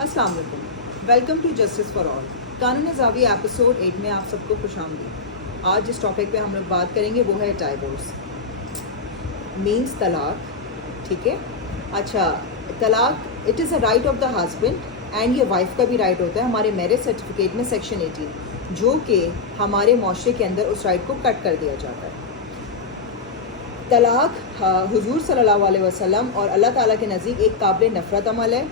अस्सलाम वालेकुम, welcome to justice for all. कानून ज़ावी एपिसोड 8 में आप सबको खुशामदीद। आज जिस टॉपिक पे हम लोग बात करेंगे वो है डाइवोर्स मीन्स तलाक। ठीक है, अच्छा, तलाक it is a right of the husband and ये वाइफ का भी राइट होता है हमारे मैरिज सर्टिफिकेट में सेक्शन 18, जो कि हमारे माशरे के अंदर उस राइट को कट कर दिया जाता है। तलाक हुजूर सल्लल्लाहु अलैहि वसल्लम और अल्लाह ताला के नज़दीक एक काबिल नफ़रत अमल है,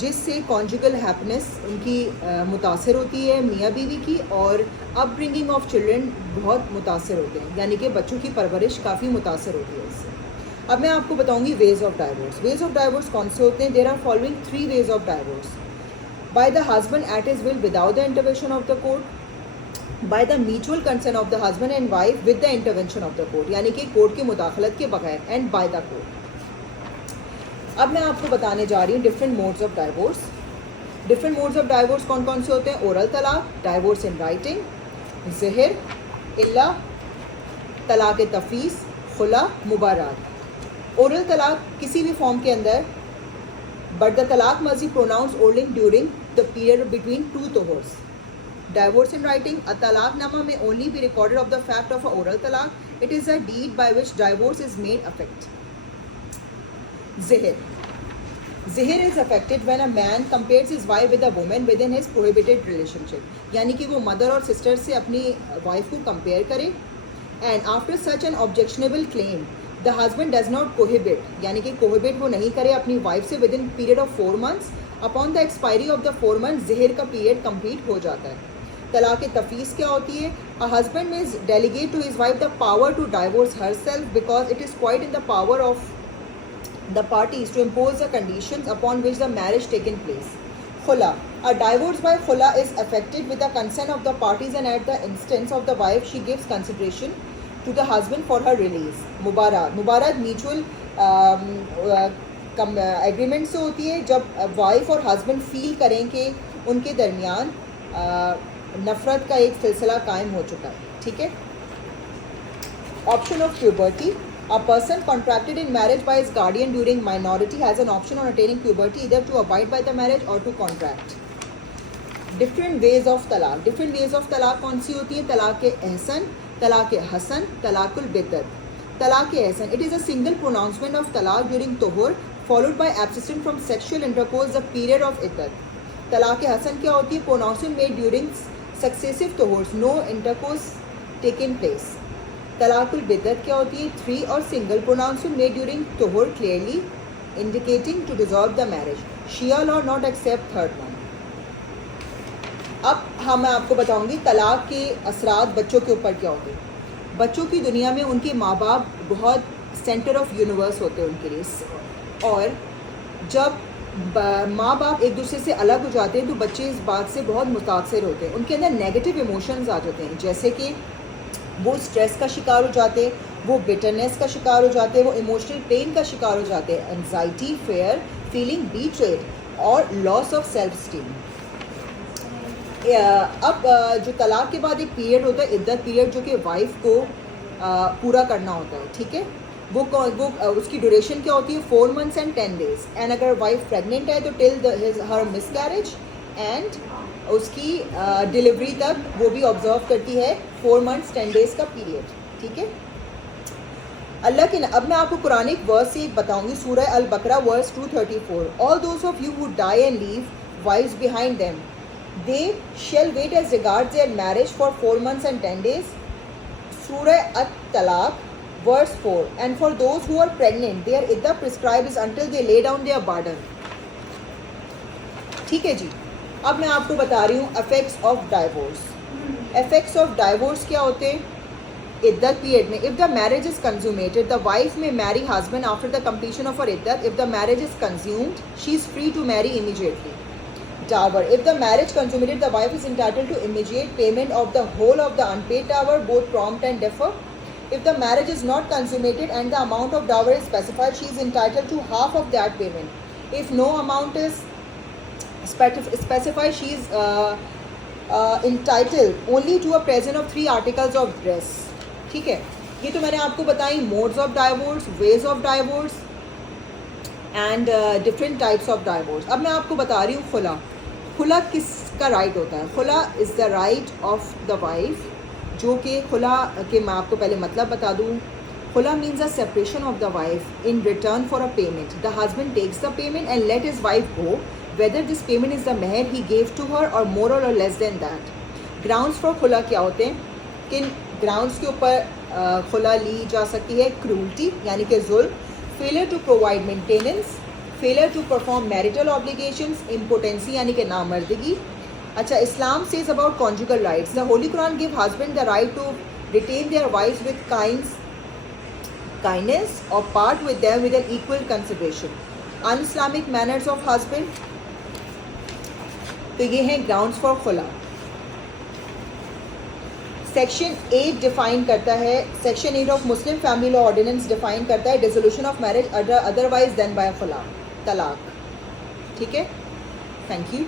जिससे कॉन्जुगल हैप्पीनेस उनकी मुतासर होती है, मियाँ बीवी की, और अपब्रिंगिंग ऑफ चिल्ड्रन बहुत मुतासर होते हैं, यानी कि बच्चों की परवरिश काफ़ी मुतासर होती है इससे। अब मैं आपको बताऊंगी ways of divorce. Ways of divorce कौन से होते हैं? There are following 3 ways of divorce. By the husband at his will without the intervention of the court, by the mutual consent of the husband and wife with the intervention of the court, यानी कि court की मुदाखलत के बगैर, and by the court. अब मैं आपको बताने जा रही हूँ different modes of divorce. Different modes of divorce कौन कौन से होते हैं? ओरल तलाक, डाइवोर्स इन राइटिंग, ज़िहर, इल्ला, तलाक तफीस, खुला, मुबारात। ओरल तलाक किसी भी फॉर्म के अंदर, but the talaq must be pronounce only during the period between 2 तोहर्स। Divorce in writing, a talaqnama may only be recorded of the fact of a oral talaq. It is a deed by which divorce is made effect. Zihir. Zihir is affected when a man compares his wife with a woman within his prohibited relationship. यानी कि वो mother और sister से अपनी wife को compare करे, and after such an objectionable claim, the husband does not prohibit, यानी कि कोहिबिट वो नहीं करे अपनी वाइफ से within period of 4 months. Upon the expiry of the 4 months, ज़िहिर का पीरियड कंप्लीट हो जाता है। तलाक तफीस क्या होती है? A husband may delegate to his wife the power to divorce herself because it is quite in the power of the parties to impose the conditions upon which the marriage taken place. Khula. A divorce by khula is effected with the consent of the parties and at the instance of the wife she gives consideration to the husband for her release. Mubarat. Mubarat mutual agreement से होती है जब wife और husband feel करें कि उनके दरमियान नफ़रत का एक सिलसिला कायम हो चुका है। ठीक है। Option of puberty, a person contracted in marriage by his guardian during minority has an option on attaining puberty either to abide by the marriage or to contract. Different ways of तलाक। Different ways of तलाक कौन सी होती है? तलाक एहसन, तलाक हसन, तलाकुल बिद्दत। Talaq ahsan, it is a single pronouncement of talaq during tuhr followed by abstinence from sexual intercourse the period of iddat. तलाक हसन क्या होती है? Pronouncement made during successive tohurs, no intercourse taken place. तलाकुल बिद्दत क्या होती है? 3 और single pronouncement made during tohur clearly indicating to dissolve the marriage. Shia law not accept third one. अब मैं आपको बताऊंगी तलाक के असरात बच्चों के ऊपर क्या होते हैं। बच्चों की दुनिया में उनके माँ बाप बहुत सेंटर ऑफ यूनिवर्स होते हैं उनके लिए, और जब माँ बाप एक दूसरे से अलग हो जाते हैं तो बच्चे इस बात से बहुत मुतासर होते हैं, उनके अंदर नेगेटिव इमोशंस आ जाते हैं, जैसे कि वो स्ट्रेस का शिकार हो जाते हैं, वो बिटरनेस का शिकार हो जाते हैं, वो इमोशनल पेन का शिकार हो जाते हैं, एंजाइटी, फेयर, फीलिंग बीट्रेड और लॉस ऑफ सेल्फ स्टीम। अब जो तलाक के बाद एक पीरियड होता है इद्दत पीरियड, जो कि वाइफ को पूरा करना होता है। ठीक है, वो उसकी ड्यूरेशन क्या होती है? 4 months and 10 days। एंड अगर वाइफ प्रेग्नेंट है तो टिल हर मिसकैरेज एंड उसकी डिलीवरी तक वो भी ऑब्जर्व करती है 4 months 10 days का पीरियड। ठीक है। अल्लाह के अब मैं आपको कुरानिक वर्स से एक बताऊंगी, Surah Al Baqarah verse 234। All those of you who die and leave wives behind them they shall wait as regards their marriage for 4 months and 10 days। सूरह अत तलाक Verse 4, and for those who are pregnant, their iddah prescribed is until they lay down their burden. ठीक है जी। अब मैं आपको बता रही हूँ effects of divorce. Effects of divorce क्या होते हैं? इद्दत पीरियड में, if the marriage is consummated, the wife may marry husband after the completion of her iddat. If the marriage is consumed, she is free to marry immediately. Dower, if the marriage consummated, the wife is entitled to immediate payment of the whole of the unpaid dower, both prompt and defer. If the marriage is not consummated and the amount of dower is specified, she is entitled to half of that payment. If no amount is specified, she is entitled only to a present of 3 articles of dress. ठीक है, ये तो मैंने आपको बताई modes of divorce, ways of divorce and different types of divorce. अब मैं आपको बता रही हूँ खुला। खुला किसका राइट होता है? खुला is the right of the wife, जो कि खुला के मैं आपको पहले मतलब बता दूँ। Khula means a separation of the wife in return for a payment. The husband takes the payment and let his wife go, whether this payment is the mehr he gave to her or more or less than that. Grounds for khula क्या होते हैं? किन grounds के ऊपर खुला ली जा सकती है? क्रूल्टी यानी कि जुल्म, failure to provide maintenance, failure to perform marital obligations, impotency यानी कि नामर्दगी। अच्छा, Islam says about conjugal rights, the holy Quran give husband the right to retain their wifes with kindness or part with them with an equal consideration. Un-Islamic manners of husband, तो ये हैं grounds for khula. Section 8 define करता है, section 8 of Muslim family law ordinance define करता है dissolution of marriage otherwise than by khula, talaq. ठीक है, thank you.